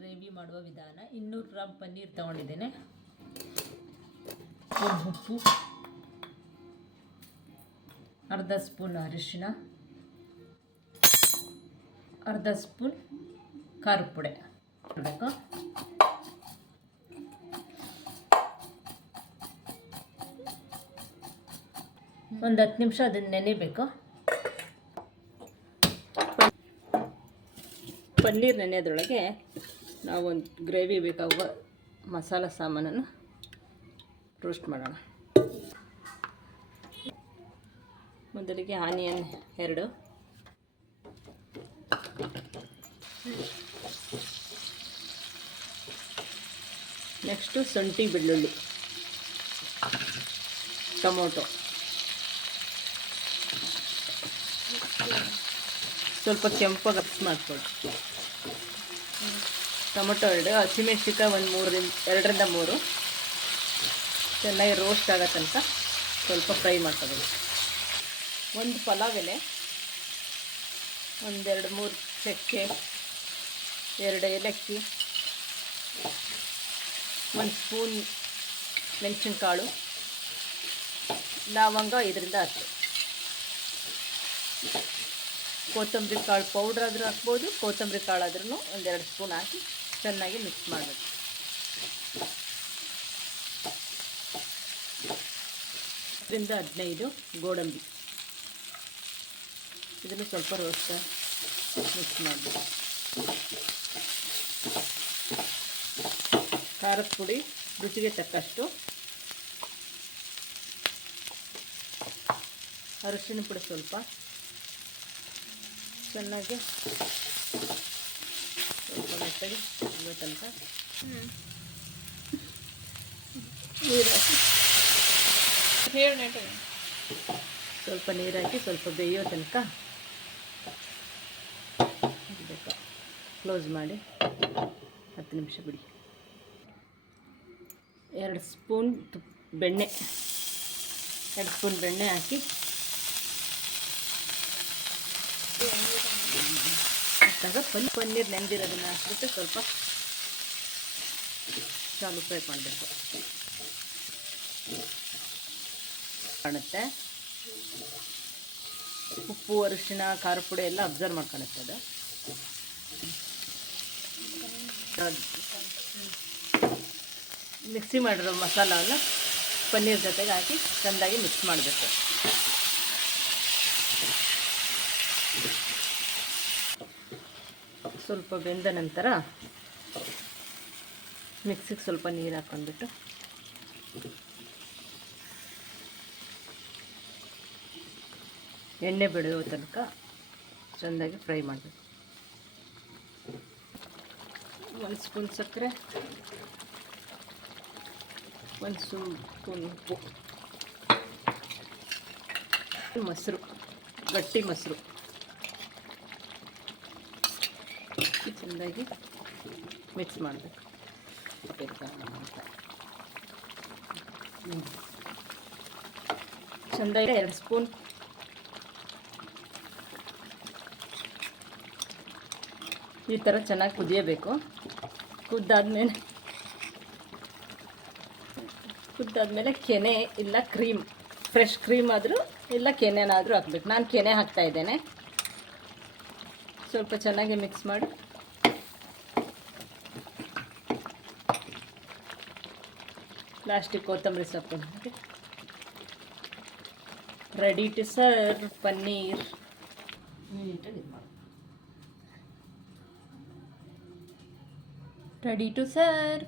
Gravy ಮಾಡುವ ವಿಧಾನ. 200 gram paneer ತಗೊಂಡಿದ್ದೇನೆ. ಉಪ್ಪು, ಅರ್ಧ ಸ್ಪೂನ್ ಅರಿಶಿನ, ಅರ್ಧ ಸ್ಪೂನ್ ಖಾರದ ಪುಡಿ ಹಾಕಬೇಕು. ಒಂದು 10 ನಿಮಿಷ ಅದನ್ನು ನೆನೆಬೇಕು. ಪನ್ನೀರ್ ನೆನೆಯೋದ್ರೊಳಗೆ ನಾವೊಂದು ಗ್ರೇವಿ ಬೇಕಾಗುವ ಮಸಾಲ ಸಾಮಾನನ್ನು ರೋಸ್ಟ್ ಮಾಡೋಣ. ಮೊದಲಿಗೆ ಆನಿಯನ್ 2, ನೆಕ್ಸ್ಟು ಶುಂಠಿ ಬೆಳ್ಳುಳ್ಳಿ, ಟೊಮೊಟೊ, ಸ್ವಲ್ಪ ಕೆಂಪಾಗಿ ಮಿಕ್ಸ್ ಮಾಡಿಕೊಳ್ಳಿ. ಟೊಮೊಟೊ 2, ಹಸಿಮೆಣ್ಸಿಕಾಯಿ ಒಂದು 2ರಿಂದ 3 ಚೆನ್ನಾಗಿ ರೋಸ್ಟ್ ಆಗೋ ತನಕ ಸ್ವಲ್ಪ ಫ್ರೈ ಮಾಡ್ಕೋಬೇಕು. ಒಂದು ಪಲಾವ್ ಎಲೆ, ಒಂದು 2-3 ಚಕ್ಕೆ, 2 ಏಲಕ್ಕಿ, 1 ಸ್ಪೂನ್ ಮೆಣಸಿನಕಾಳು, ಲವಂಗ 5ರಿಂದ 10, ಕೊತ್ತಂಬರಿ ಕಾಳು ಪೌಡ್ರ್ ಆದರೂ ಹಾಕ್ಬೋದು, ಕೊತ್ತಂಬರಿ ಕಾಳು ಆದ್ರೂ 1-2 ಸ್ಪೂನ್ ಹಾಕಿ ಚೆನ್ನಾಗಿ ಮಿಕ್ಸ್ ಮಾಡಬೇಕು. 10ರಿಂದ 15 ಗೋಡಂಬಿ, ಇದನ್ನು ಸ್ವಲ್ಪ ರೋಸ್ಟ್ ಮಿಕ್ಸ್ ಮಾಡಬೇಕು. ಖಾರದ ಪುಡಿ ರುಚಿಗೆ ತಕ್ಕಷ್ಟು, ಅರಿಶಿನ ಪುಡಿ ಸ್ವಲ್ಪ, ಚೆನ್ನಾಗಿ ಸ್ವಲ್ಪ ಮೆತ್ತಗೆ ಆಗೋ ತನಕ ನೀರು ಹಾಕಿ, ಸ್ವಲ್ಪ ನೀರು ಹಾಕಿ ಸ್ವಲ್ಪ ಬೇಯೋ ತನಕ ಬೇಕು. ಕ್ಲೋಸ್ ಮಾಡಿ 10 ನಿಮಿಷ ಬಿಡಿ. 2 ಸ್ಪೂನ್ ಬೆಣ್ಣೆ ಹಾಕಿ ಪನ್ನೀರ್ ನೆಂದಿರೋದನ್ನು ಹಾಕ್ಬಿಟ್ಟು ಸ್ವಲ್ಪ ಚಾಲು ಫ್ರೈ ಮಾಡಬೇಕು. ಕಾಣುತ್ತೆ ಉಪ್ಪು, ಅರಿಶಿನ, ಖಾರ ಪುಡಿ ಎಲ್ಲ ಅಬ್ಸರ್ವ್ ಮಾಡ್ಕೊಳುತ್ತೆ ಅದು. ಮಿಕ್ಸಿ ಮಾಡಿರೋ ಮಸಾಲವನ್ನು ಪನ್ನೀರ್ ಜೊತೆಗೆ ಹಾಕಿ ಚೆಂದಾಗಿ ಮಿಕ್ಸ್ ಮಾಡಬೇಕು. ಸ್ವಲ್ಪ ಬೆಂದ ನಂತರ ಮಿಕ್ಸಿಗೆ ಸ್ವಲ್ಪ ನೀರು ಹಾಕ್ಕೊಂಡ್ಬಿಟ್ಟು ಎಣ್ಣೆ ಬಿಡುವ ತನಕ ಚೆಂದಾಗಿ ಫ್ರೈ ಮಾಡಬೇಕು. 1 ಸ್ಪೂನ್ ಸಕ್ಕರೆ, 1 ಸ್ಪೂನ್ ಉಪ್ಪು, ಮೊಸರು, ಗಟ್ಟಿ ಮೊಸರು ಚೆಂದಾಗಿ ಮಿಕ್ಸ್ ಮಾಡಬೇಕು. ಚೆಂದಾಗಿ 2 ಸ್ಪೂನ್ ಈ ಥರ ಚೆನ್ನಾಗಿ ಕುದಿಯಬೇಕು. ಕುದ್ದಾದ್ಮೇಲೆ ಕೆನೆ ಇಲ್ಲ ಕ್ರೀಮ್, ಫ್ರೆಶ್ ಕ್ರೀಮ್ ಆದರೂ ಇಲ್ಲ ಕೆನೆನಾದರೂ ಹಾಕ್ಬೇಕು. ನಾನು ಕೆನೆ ಹಾಕ್ತಾಯಿದ್ದೇನೆ. ಸ್ವಲ್ಪ ಚೆನ್ನಾಗಿ ಮಿಕ್ಸ್ ಮಾಡಿ ಲಾಸ್ಟಿಗೆ ಕೊತ್ತಂಬರಿ ಸೊಪ್ಪು ಹಾಕಿ ರೆಡಿ ಟು ಸರ್ವ್ ಪನ್ನೀರ್. ನೀಟಾಗಿ ಇದು ಮಾಡಿ ರೆಡಿ ಟು ಸರ್ವ್.